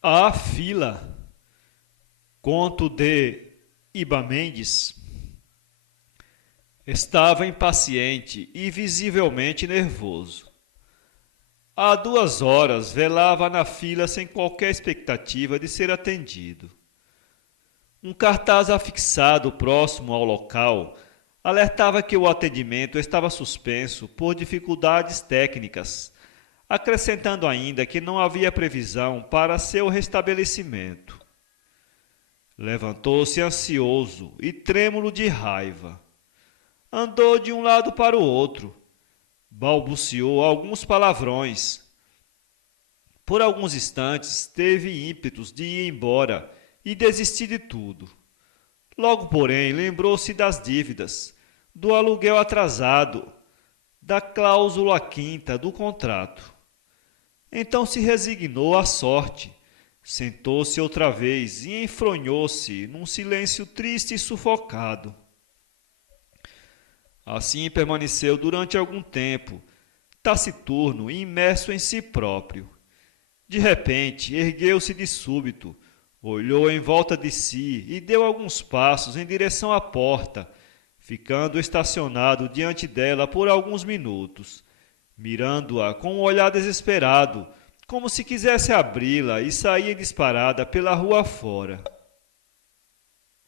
A fila. Conto de Iba Mendes. Estava impaciente e visivelmente nervoso. Há 2 horas velava na fila sem qualquer expectativa de ser atendido. Um cartaz afixado próximo ao local alertava que o atendimento estava suspenso por dificuldades técnicas, acrescentando ainda que não havia previsão para seu restabelecimento. Levantou-se ansioso e trêmulo de raiva. Andou de um lado para o outro. Balbuciou alguns palavrões. Por alguns instantes teve ímpetos de ir embora e desistir de tudo. Logo, porém, lembrou-se das dívidas, do aluguel atrasado, da cláusula quinta do contrato. Então se resignou à sorte. Sentou-se outra vez e enfronhou-se num silêncio triste e sufocado. Assim permaneceu durante algum tempo, taciturno e imerso em si próprio. De repente, ergueu-se de súbito, olhou em volta de si e deu alguns passos em direção à porta, ficando estacionado diante dela por alguns minutos, mirando-a com um olhar desesperado, como se quisesse abri-la e sair disparada pela rua fora.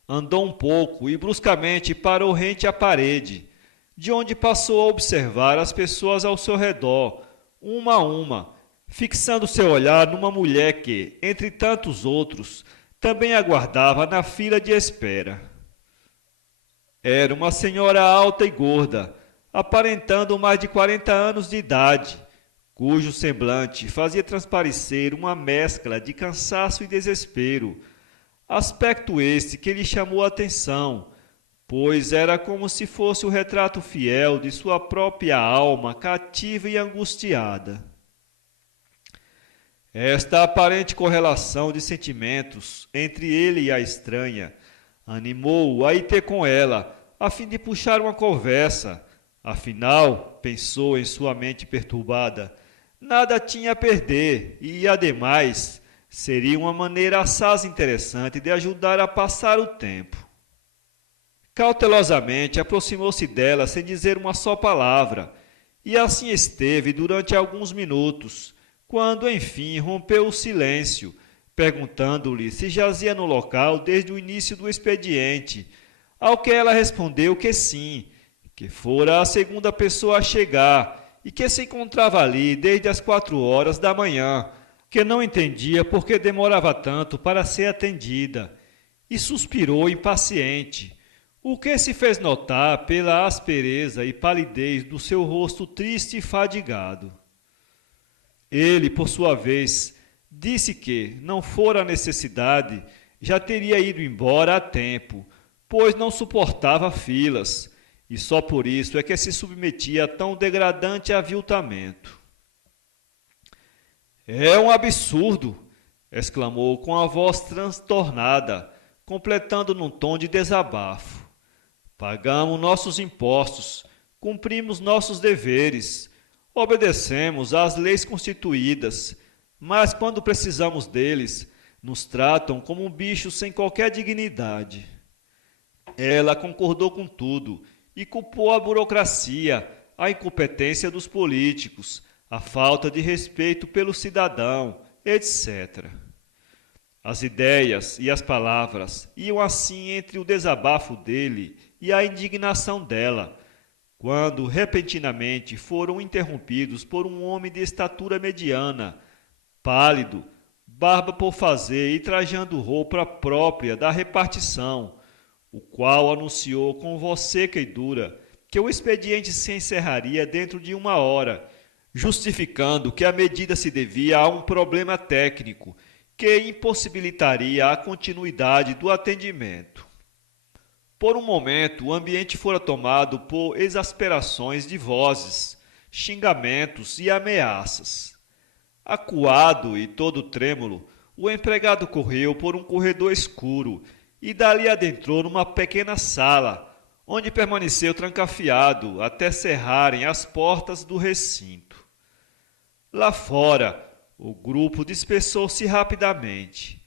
Andou um pouco e bruscamente parou rente à parede, de onde passou a observar as pessoas ao seu redor, uma a uma, fixando seu olhar numa mulher que, entre tantos outros, também aguardava na fila de espera. Era uma senhora alta e gorda, aparentando mais de 40 anos de idade, cujo semblante fazia transparecer uma mescla de cansaço e desespero, aspecto este que lhe chamou a atenção, pois era como se fosse o retrato fiel de sua própria alma cativa e angustiada. Esta aparente correlação de sentimentos entre ele e a estranha animou-o a ir ter com ela, a fim de puxar uma conversa. Afinal, pensou em sua mente perturbada, nada tinha a perder e, ademais, seria uma maneira assaz interessante de ajudar a passar o tempo. Cautelosamente aproximou-se dela sem dizer uma só palavra, e assim esteve durante alguns minutos, quando enfim rompeu o silêncio, perguntando-lhe se jazia no local desde o início do expediente, ao que ela respondeu que sim, que fora a segunda pessoa a chegar e que se encontrava ali desde as 4 horas da manhã, que não entendia por que demorava tanto para ser atendida, e suspirou impaciente, o que se fez notar pela aspereza e palidez do seu rosto triste e fadigado. Ele, por sua vez, disse que, não fora a necessidade, já teria ido embora há tempo, pois não suportava filas, e só por isso é que se submetia a tão degradante aviltamento. É um absurdo! Exclamou com a voz transtornada, completando num tom de desabafo. Pagamos nossos impostos, cumprimos nossos deveres, obedecemos às leis constituídas, mas quando precisamos deles, nos tratam como um bicho sem qualquer dignidade. Ela concordou com tudo e culpou a burocracia, a incompetência dos políticos, a falta de respeito pelo cidadão, etc. As ideias e as palavras iam assim entre o desabafo dele e a indignação dela, quando repentinamente foram interrompidos por um homem de estatura mediana, pálido, barba por fazer e trajando roupa própria da repartição, o qual anunciou com voz seca e dura que o expediente se encerraria dentro de 1 hora, justificando que a medida se devia a um problema técnico que impossibilitaria a continuidade do atendimento. Por um momento, o ambiente fora tomado por exasperações de vozes, xingamentos e ameaças. Acuado e todo trêmulo, o empregado correu por um corredor escuro e dali adentrou numa pequena sala, onde permaneceu trancafiado até cerrarem as portas do recinto. Lá fora, O grupo dispersou-se rapidamente.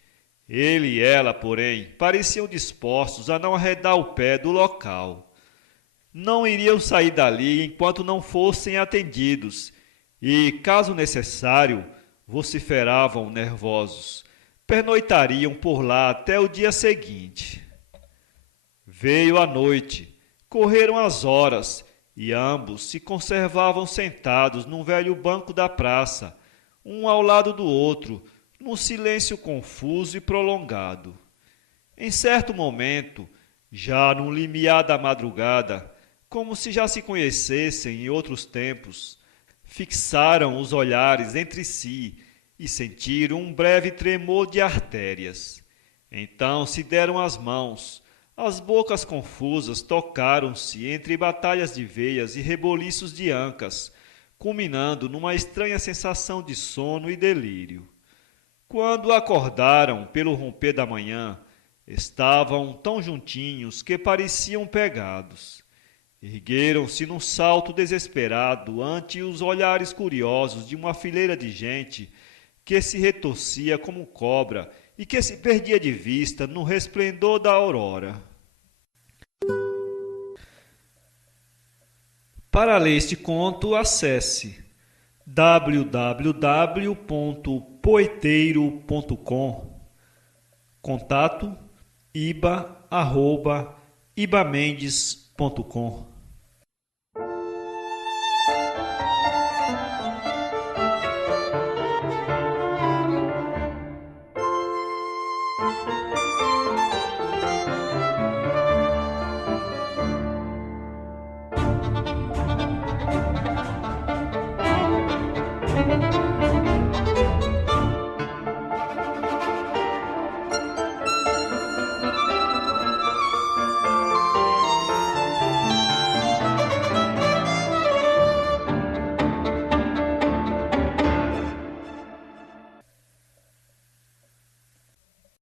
Ele e ela, porém, pareciam dispostos a não arredar o pé do local. Não iriam sair dali enquanto não fossem atendidos e, caso necessário, vociferavam nervosos, pernoitariam por lá até o dia seguinte. Veio a noite, correram as horas e ambos se conservavam sentados num velho banco da praça, um ao lado do outro, num silêncio confuso e prolongado. Em certo momento, já num limiar da madrugada, como se já se conhecessem em outros tempos, fixaram os olhares entre si e sentiram um breve tremor de artérias. Então se deram as mãos, as bocas confusas tocaram-se entre batalhas de veias e reboliços de ancas, culminando numa estranha sensação de sono e delírio. Quando acordaram pelo romper da manhã, estavam tão juntinhos que pareciam pegados. Ergueram-se num salto desesperado ante os olhares curiosos de uma fileira de gente que se retorcia como cobra e que se perdia de vista no resplendor da aurora. Para ler este conto, acesse www.poeteiro.com. Contato iba@ibamendes.com.